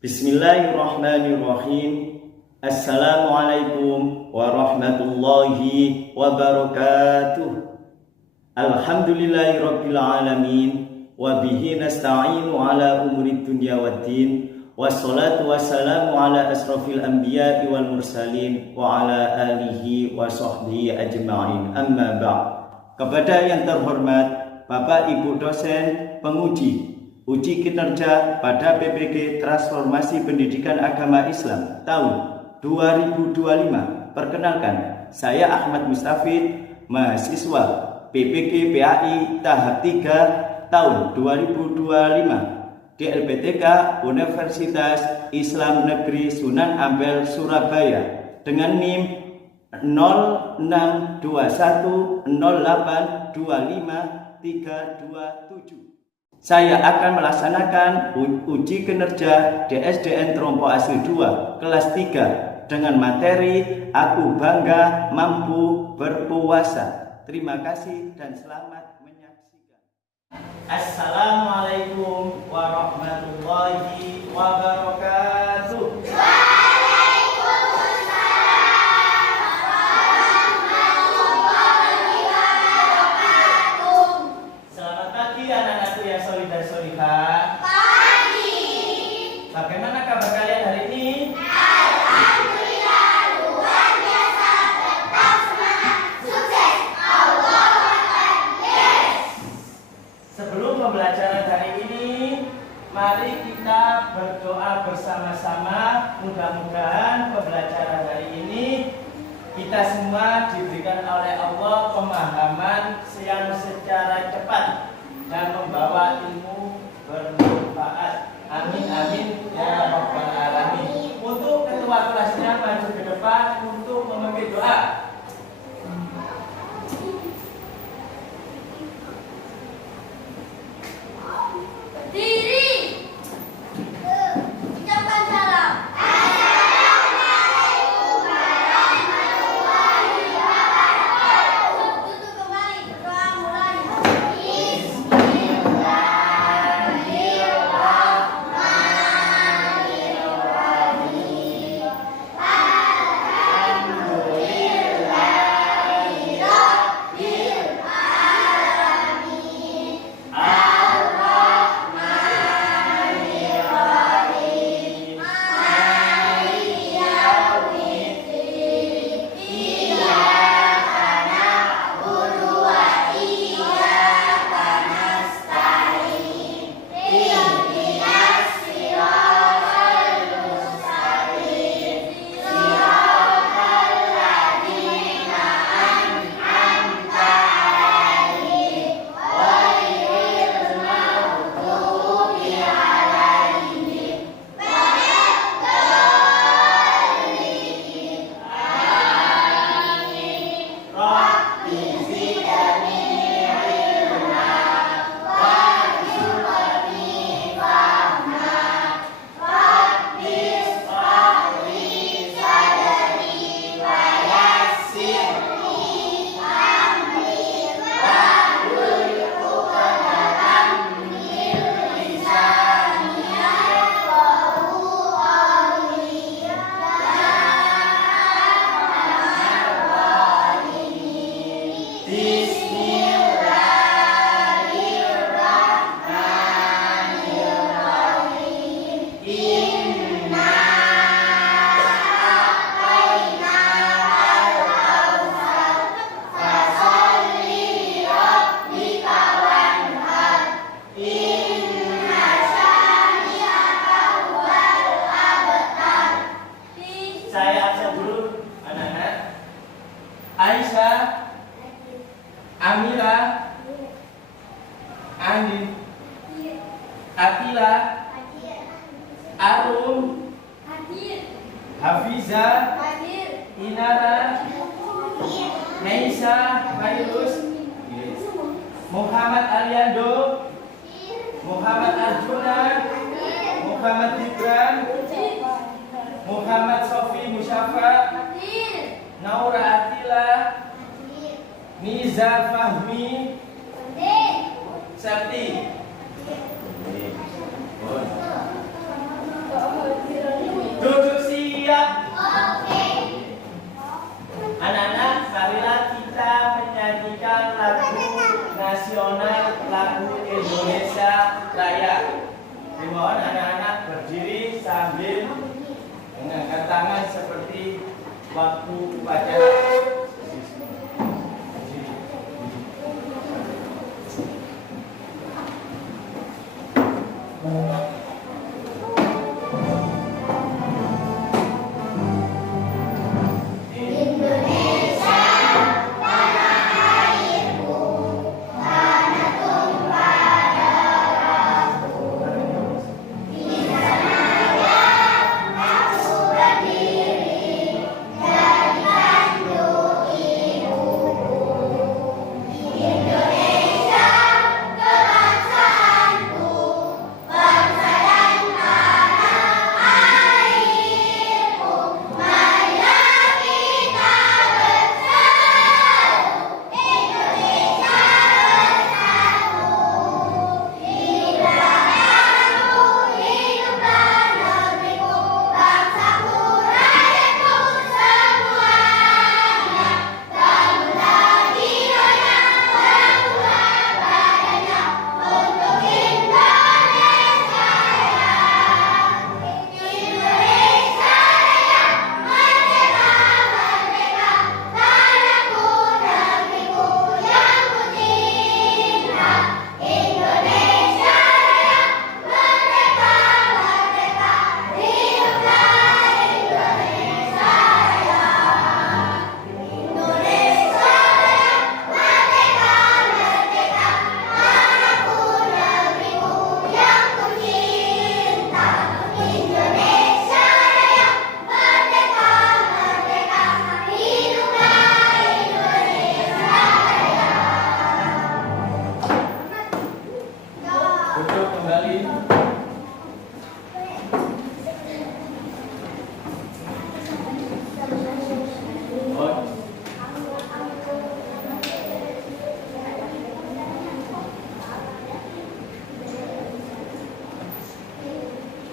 Bismillahirrahmanirrahim. Assalamualaikum warahmatullahi wabarakatuh. Alhamdulillahirabbil alamin wa bihi nasta'inu ala umuri dunya waddin. Wassalatu wassalamu ala asrofil anbiya'i wal mursalin wa ala alihi wa sahbihi ajma'in. Amma ba'd. Kepada yang terhormat Bapak Ibu dosen penguji uji kinerja pada PPG Transformasi Pendidikan Agama Islam tahun 2025. Perkenalkan, saya Ahmad Mustafid, mahasiswa PPG PAI tahap 3 tahun 2025 di LPTK Universitas Islam Negeri Sunan Ampel, Surabaya dengan NIM 0621082537. Saya akan melaksanakan uji kinerja DSDN Trompo Asli 2 kelas 3 dengan materi Aku Bangga Mampu Berpuasa. Terima kasih dan selamat menyaksikan. Assalamualaikum warahmatullahi wabarakatuh. Bagaimana kabar kalian hari ini? Alhamdulillah, luar biasa. Tetap semangat, sukses. Allah Akbar. Yes. Sebelum pembelajaran hari ini, mari kita berdoa bersama-sama. Mudah-mudahan pembelajaran hari ini kita semua diberikan oleh Allah pemahaman yang secara cepat dan membawa ilmu bermanfaat. Amin amin ya rabbal alamin. Untuk ketua kelasnya maju ke depan untuk memimpin doa. Berdiri. Ucapkan salam. Assalamualaikum warahmatullahi wabarakatuh. Duduk kembali, berdoa mulai. Aisyah, Amira, Andi, Atila, Arum, Hafiza, Inara, Neisa, Virus, Muhammad Aliando, Muhammad Arjuna, Muhammad Gibran, Muhammad Sofi Musyafa, Naura Atila, Niza Fahmi, Sakti. lagu nasional, lagu Indonesia Raya. Dimohon anak-anak berdiri sambil mengangkat tangan seperti waktu upacara.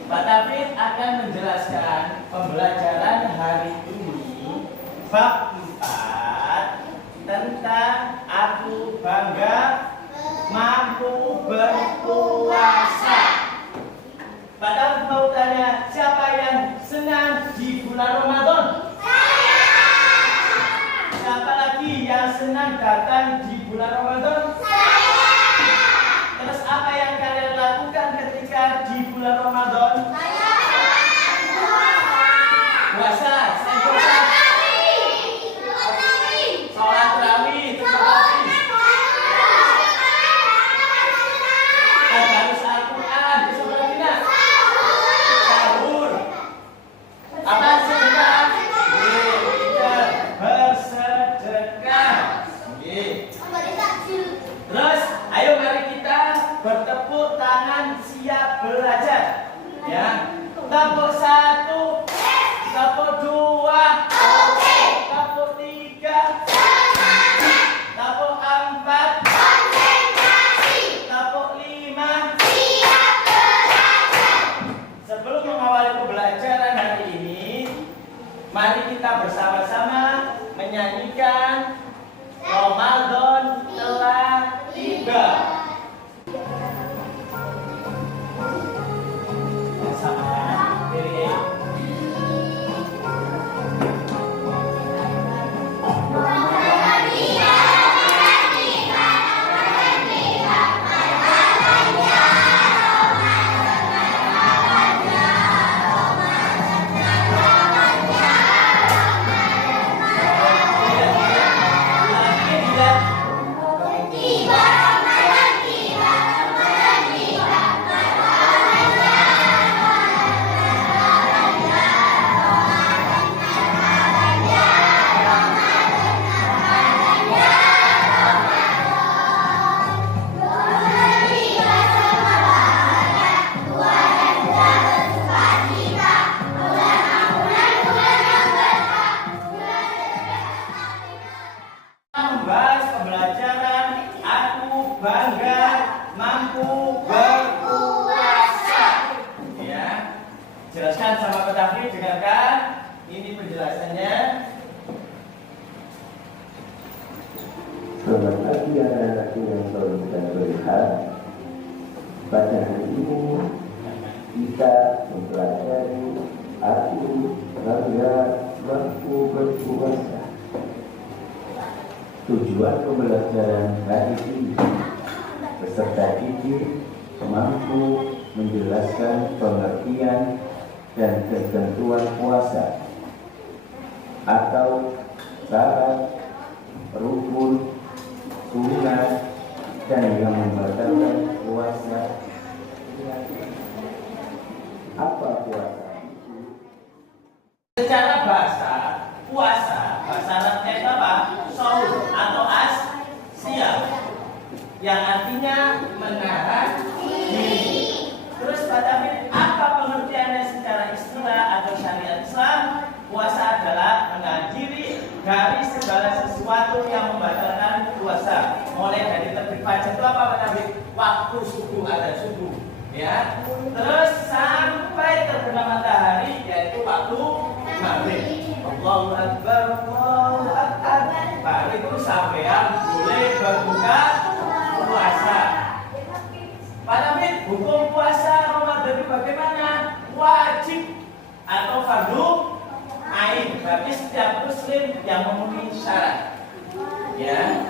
Pak Taufik akan menjelaskan pembelajaran hari ini bab 4 tentang aku bangga mampu berpuasa. Pak Taufik mau tanya, siapa yang senang di bulan Ramadan? Saya. Siapa lagi yang senang datang di bulan Ramadan? Saya. Terus apa yang kalian lakukan ketika di bulan Ramadan? Saya puasa. Saya puasa. Sholat tarawih, tadarus Al-Quran, besok lagi nak? Sahur. Apa sedekah? Bersedekah. Terus, ayo mari kita bertepuk tangan siap belajar. Ya, tepuk 1, tepuk 2, tepuk 3, tepuk 4, tepuk 5. Sebelum mengawali pembelajaran hari ini, mari kita bersama-sama menyanyikan Ramadan telah tiba. Membahas pembelajaran aku bangga mampu berpuasa. Ya, jelaskan sama Pak Taufik, dengarkan. Ini penjelasannya. Selamat pagi anak-anakku yang soleh dan solehah. Pada hari ini kita mempelajari arti tanda waktu berpuasa. Tujuan pembelajaran hari ini, peserta didik mampu menjelaskan pengertian dan ketentuan puasa atau syarat, rukun, sunnah, dan yang membatalkan puasa. Apa puasa? Secara bahasa, puasa, bahasa Arabnya itu apa? Shaum atau siam, yang artinya menahan diri. Terus apa pengertiannya secara istilah atau syariat Islam? Puasa adalah menahan diri dari segala sesuatu yang membatalkan puasa. Mulai dari terbit fajar itu apa Pak Nabi? Waktu subuh, ada subuh, ya. Terus sampai terbenam matahari, yaitu waktu maghrib. Allahu Akbar, Allahu Akbar. Baru itu sampean boleh berbuka puasa. Pak Nabi, hukum puasa Ramadan itu bagaimana? Wajib atau fardu ain bagi setiap muslim yang memenuhi syarat. Ya,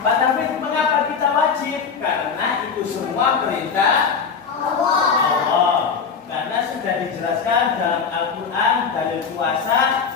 Pak David, mengapa kita wajib? Karena itu semua perintah Allah. Karena sudah dijelaskan dalam Al-Quran dalil puasa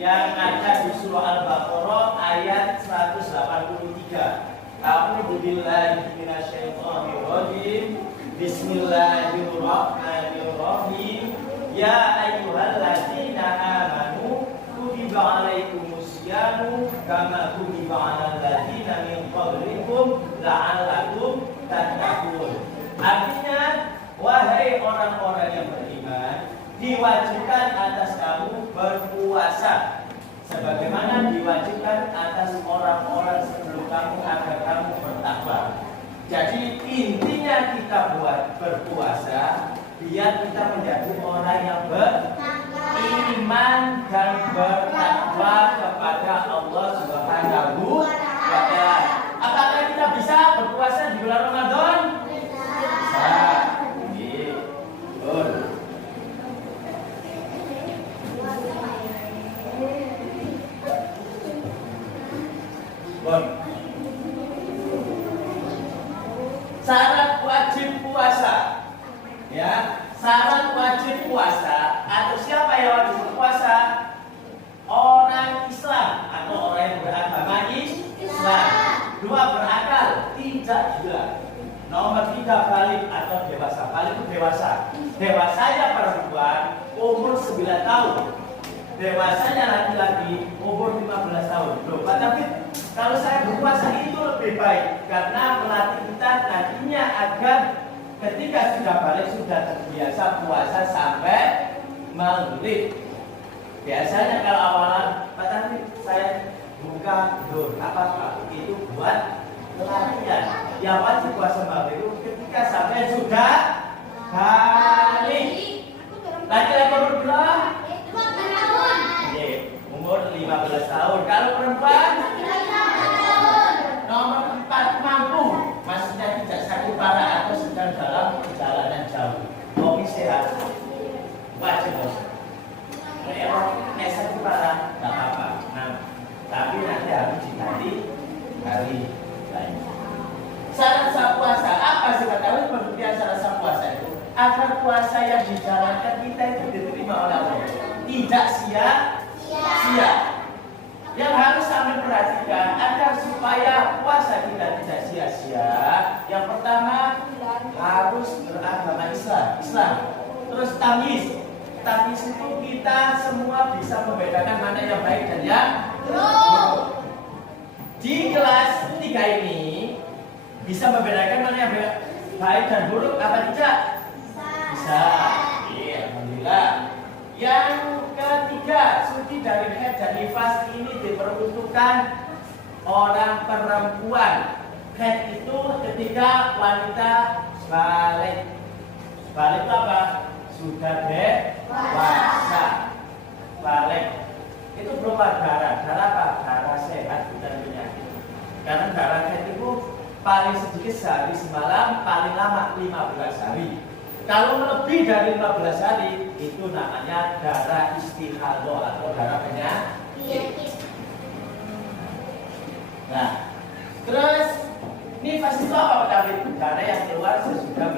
yang ada di surah Al-Baqarah ayat 183. A'udzu billahi minasyaitonir rajim. Bismillahirrahmanirrahim. Ya ayyuhalladzina amanu kutiba alaikumusyamu kama kutiba alal ladzina min qablikum la'allakum tattaqun. Artinya, wahai orang-orang yang beriman, diwajibkan atas kamu berpuasa sebagaimana diwajibkan atas orang-orang sebelum kamu agar kamu bertakwa. Jadi intinya kita buat berpuasa biar kita menjadi orang yang beriman dan bertakwa kepada Allah Subhanahu wa Ta'ala. Apakah kita bisa berpuasa di bulan Ramadan? Bisa. Betul. Syarat wajib puasa, ya, syarat wajib puasa atau siapa yang wajib berpuasa? Orang Islam atau orang yang beragama Islam. Dua, berakal, tidak gila. Nomor tiga, balik atau dewasa. Balik itu dewasa. Dewasanya perempuan umur 9 tahun. Dewasanya laki-laki umur 15 tahun. Loh, Pak David, kalau saya berpuasa itu lebih baik karena melatih kita nantinya agar ketika sudah balik sudah terbiasa puasa sampai maghrib. Biasanya kalau awalan, Pak David, saya buka apa itu buat latihan. Yang wajib puasa maghrib itu ketika sampai sudah balik. Laki-laki umur berapa? Umur 15 tahun. Kalau perempuan nomor 4, mampu, maksudnya tidak sakit parah atau sedang dalam perjalanan jauh. Kopi sehat, wajib puasa. Kalau sakit parah, nggak apa-apa. Nah, tapi nanti harus diganti hari lain. Syarat sah puasa apa sih kata pengertian syarat sah puasa itu? Agar puasa yang dijalankan kita itu diterima oleh Allah, tidak sia-sia. Yang harus kami perhatikan agar supaya puasa kita tidak sia-sia. Yang pertama harus beragama Islam. Terus tamyiz itu kita semua bisa membedakan mana yang baik dan yang buruk. Di kelas 3 ini bisa membedakan mana yang baik dan buruk apa tidak? Bisa. Iya, alhamdulillah. Yang ketiga, suci dari haid dan nifas ini diperuntukkan orang perempuan. Haid itu ketika wanita balik. Balik itu apa? sudah dewasa. Balik. Itu berupa darah. Darah apa? Darah sehat, bukan penyakit. Karena darah sehat itu paling sedikit sehari semalam, paling lama 15 hari. Kalau lebih dari 15 hari, itu namanya darah istihadah atau darah penyakit. Nah, terus ini pasti apa Pak David? Darah yang keluar sesudah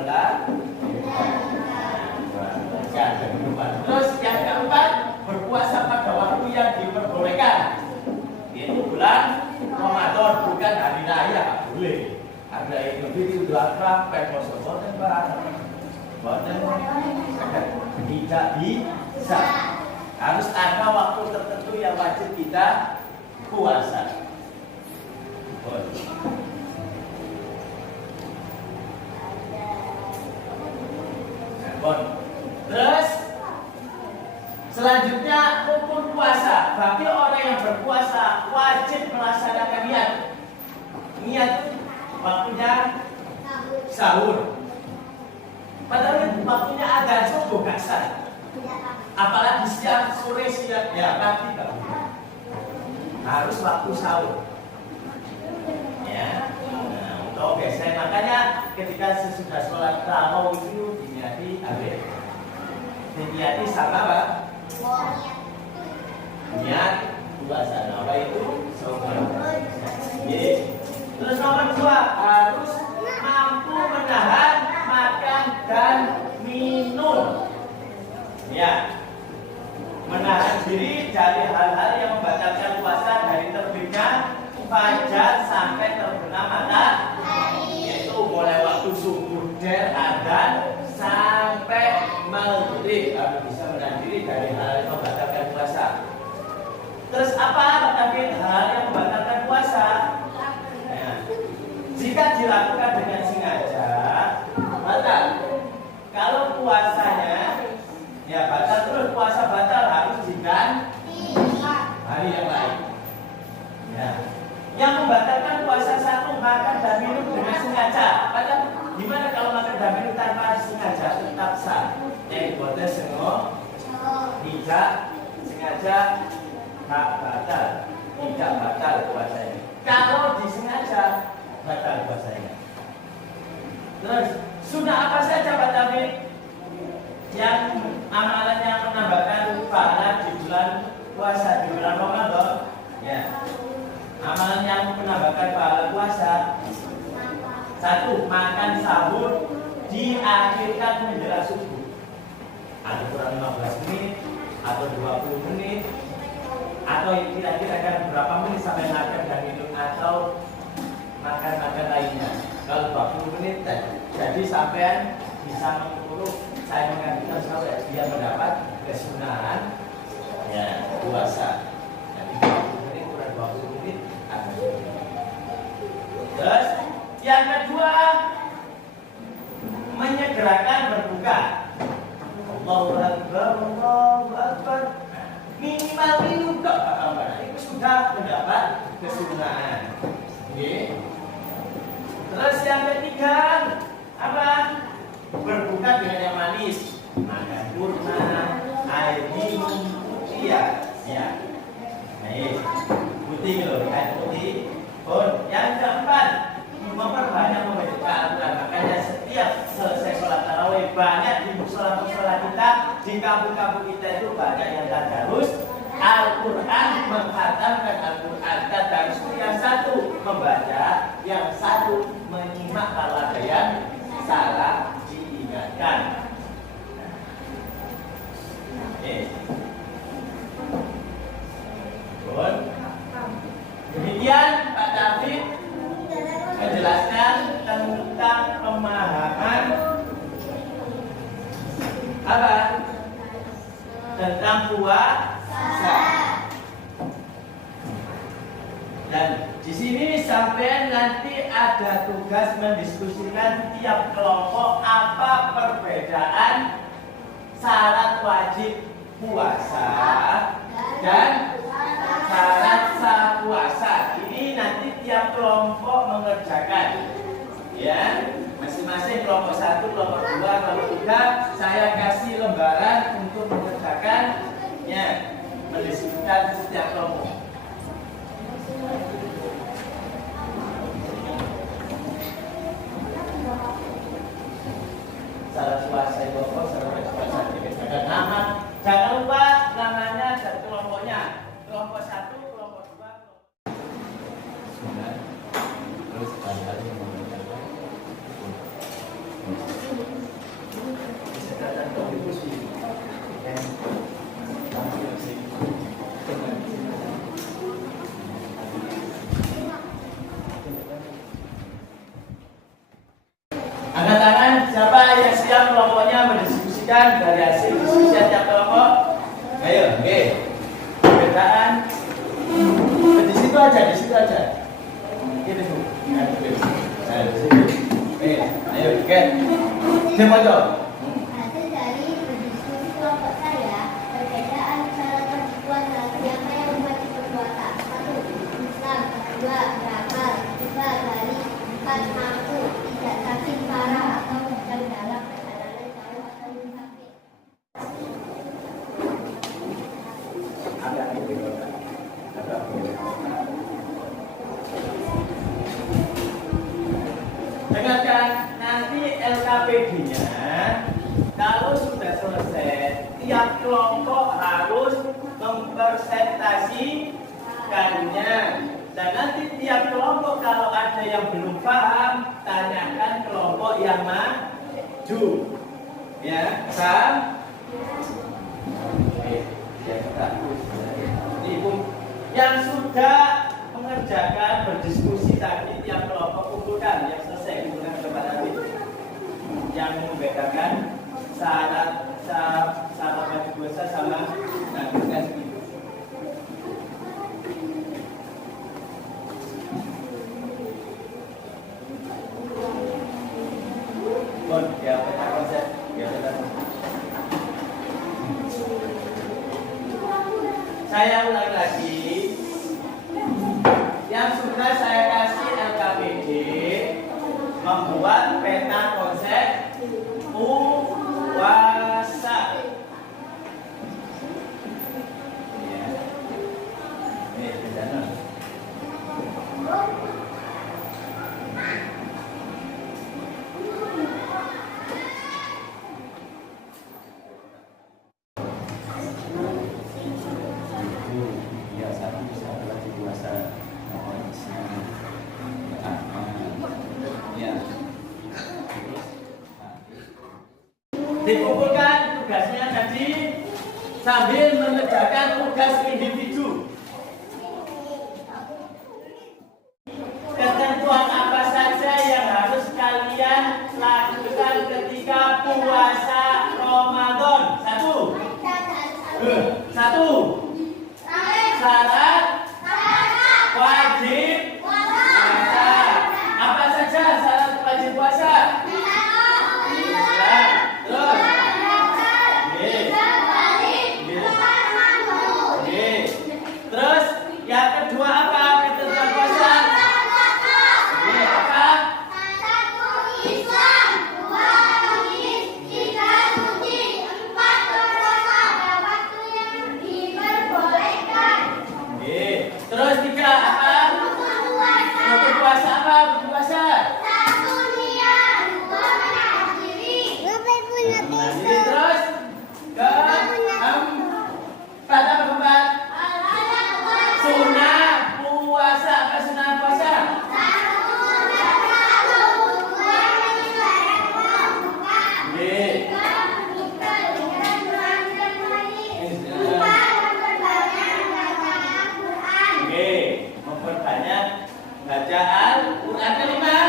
Terus yang keempat, berpuasa pada waktu yang diperbolehkan, yaitu bulan Ramadan, bukan hari raya. Boleh. Ada yang lebih Idul Adha, boten Pak. Boten tidak bisa. Harus ada waktu tertentu yang wajib kita puasa. Terus selanjutnya rukun puasa. Bagi orang yang berpuasa wajib melaksanakan niat. Niat waktunya sahur. Padahal waktunya adzan subuh gak sah. Apalagi siang, sore, siang, ya pagi gak boleh. Harus waktu sahur. Ya. Nah, untuk biasanya makanya ketika sesudah sholat tarawih itu diniati diniati sama apa? Niat puasa. Apa itu? Terus nomor 2 harus mampu menahan makan dan minum. Ya, menahan diri dari hal-hal yang membatalkan puasa dari terbitnya fajar sampai terbenam matahari, yaitu mulai waktu subuh dan adzan sampai maghrib. Harus bisa menahan diri dari hal yang membatalkan puasa. Terus apa tapi hal yang membatalkan puasa? Ya. Jika dilakukan dengan sengaja, batal. Kalau puasanya ya batal, terus puasa batal harus diganti hari yang lain. Ya. Yang membatalkan puasa satu, makan dan minum dengan sengaja. Padahal gimana kalau makan dan minum tanpa sengaja tetap sah? Yang boleh semua tidak sengaja tak batal, tidak batal puasanya. Kalau disengaja batal puasanya. Terus sunnah apa saja Pak David yang amalan yang menambahkan pahala di bulan puasa, di bulan Ramadan? Ya. Amalan yang menambahkan pahala puasa. 1. Makan sahur diakhirkan menjelang subuh. Ada kurang 15 menit atau 20 menit atau kira-kira kan berapa menit sampai makan dan minum atau makan lainnya. Kalau 20 menit jadi sampai bisa mengukur saya mengajukan sampai dia mendapat kesunahan ya puasa. Jadi 20 menit kurang 20 menit akan. Terus yang kedua, menyegerakan berbuka. Allahu Akbar, Allahu Akbar. Minimal minum kok itu sudah mendapat kesunahan. Oke. Terus yang ketiga apa? Berbuka dengan yang manis, makan kurma, air minum putih ya. Baik, putih loh, air putih. Yang keempat, memperbanyak membaca Al-Quran. Makanya setiap selesai sholat tarawih banyak di musola-musola kita, di kampung-kampung kita itu banyak yang tadarus Al-Quran, menghatamkan Al-Quran. Tadarus itu yang satu membaca, yang satu menyimak kalau ada yang salah diingatkan. Demikian Pak David menjelaskan tentang pemahaman apa? Tentang puasa. Dan di sini sampai nanti ada tugas mendiskusikan tiap kelompok apa perbedaan syarat wajib puasa dan syarat sah puasa. Ini nanti tiap kelompok mengerjakan, ya, masing masing-masing kelompok 1, kelompok 2, kelompok 3 saya kasih lembaran untuk mengerjakannya, mendiskusikan setiap kelompok. Salah suasai kelompok, salah suasai ada nama. Jangan lupa namanya dan kelompoknya. Kelompok 1, kelompok 2, Sudah. Terus kali-kali mengerjakan. sedangkan kontribusi. Angkat tangan siapa yang siap kelompoknya mendiskusikan dari hasil diskusi tiap kelompok. Ayo, oke. Perbedaan di situ aja, di situ aja. Gitu, Bu. Nah, di situ. Ayo, oke. Dimojok. Hasil dari berdiskusi kelompok saya, perbedaan cara berpuasa, siapa yang wajib berpuasa? 1. Islam, 2. Berakal, 3. Bali, 4. Mampu, 3. Sakit parah atau sedang dalam perjalanan jauh atau musafir. Agak gitu. Agak gitu. Dengarkan nanti LKPD-nya kalau sudah selesai tiap kelompok harus mempresentasikannya dan nanti tiap kelompok kalau ada yang belum paham tanyakan kelompok yang maju ya paham? Oke, ya kita Ibu yang sudah mengerjakan berdiskusi tadi tiap kelompok kumpulkan yang selesai kumpulkan ke tempat tadi yang membedakan syarat wajib puasa sama bukan itu. Bon, ya peta konsep, ya peta konsep. Saya ulang lagi. Yang sudah saya kasih LKPD membuat peta konsep puasa. Ya. Ini bedanya. Ya, satu bisa wajib puasa. Ya. Dikumpulkan tugasnya tadi sambil mengerjakan tugas individu. Ketentuan apa saja yang harus kalian lakukan ketika puasa Ramadan? Satu. Syarat wajib puasa. Apa saja syarat wajib puasa? Terus. Terus yang kedua apa? Ketentuan puasa. Apa? Terus 3 apa? Buku puasa apa? Buku puasa. Jadi terus keempat apa keempat? Sunnah puasa apa sunnah puasa? Oke, memperbanyak bacaan Quran kelima.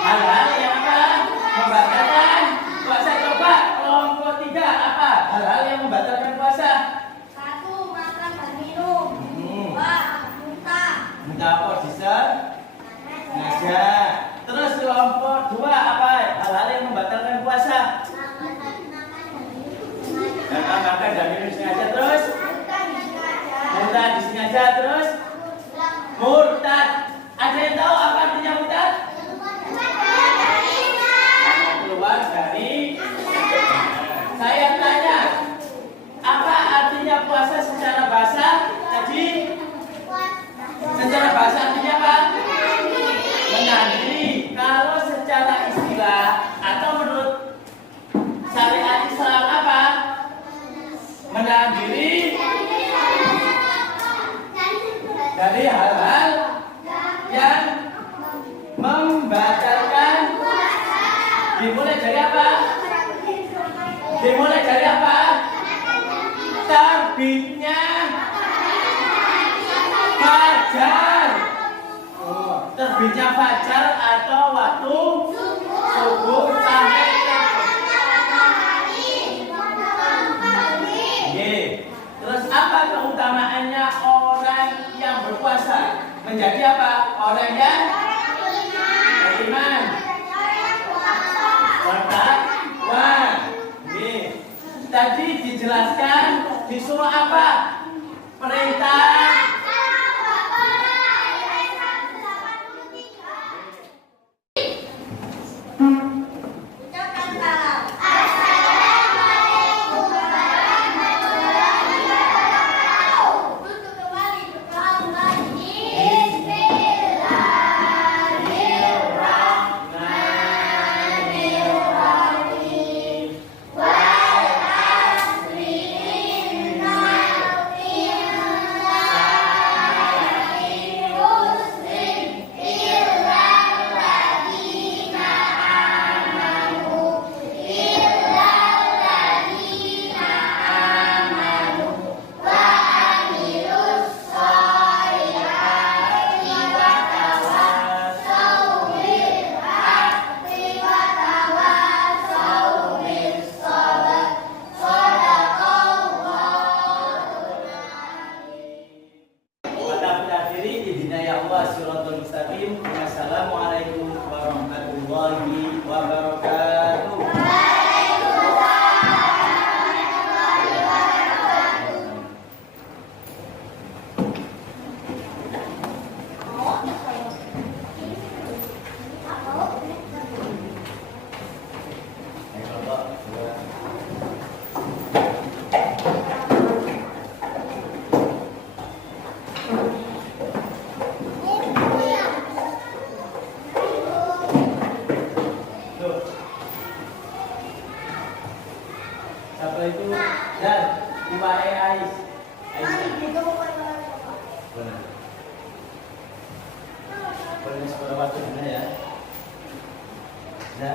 Hal-hal yang apa? Membatalkan puasa. Coba kelompok 3 apa? Hal-hal yang membatalkan puasa. Minta posisi sengaja. Terus kelompok 2 apa? Hal-hal yang membatalkan puasa. Makan dan minum sengaja. Terus murtad disengaja. Terus murtad. Ada yang tahu apa artinya murtad? menahan diri dari hal-hal yang membatalkan. Dimulai dari apa? Dimulai dari apa? Terbitnya fajar. Terbitnya fajar atau waktu subuh sampai terus apa keutamaannya orang yang berpuasa? Menjadi apa? Orang yang beriman. Bertakwa. Tadi dijelaskan disuruh apa? Perintah. Assalamualaikum warahmatullahi wabarakatuh. Siapa itu? Dan Iwae Ais. Boleh sekolah waktu mana ya? Ya.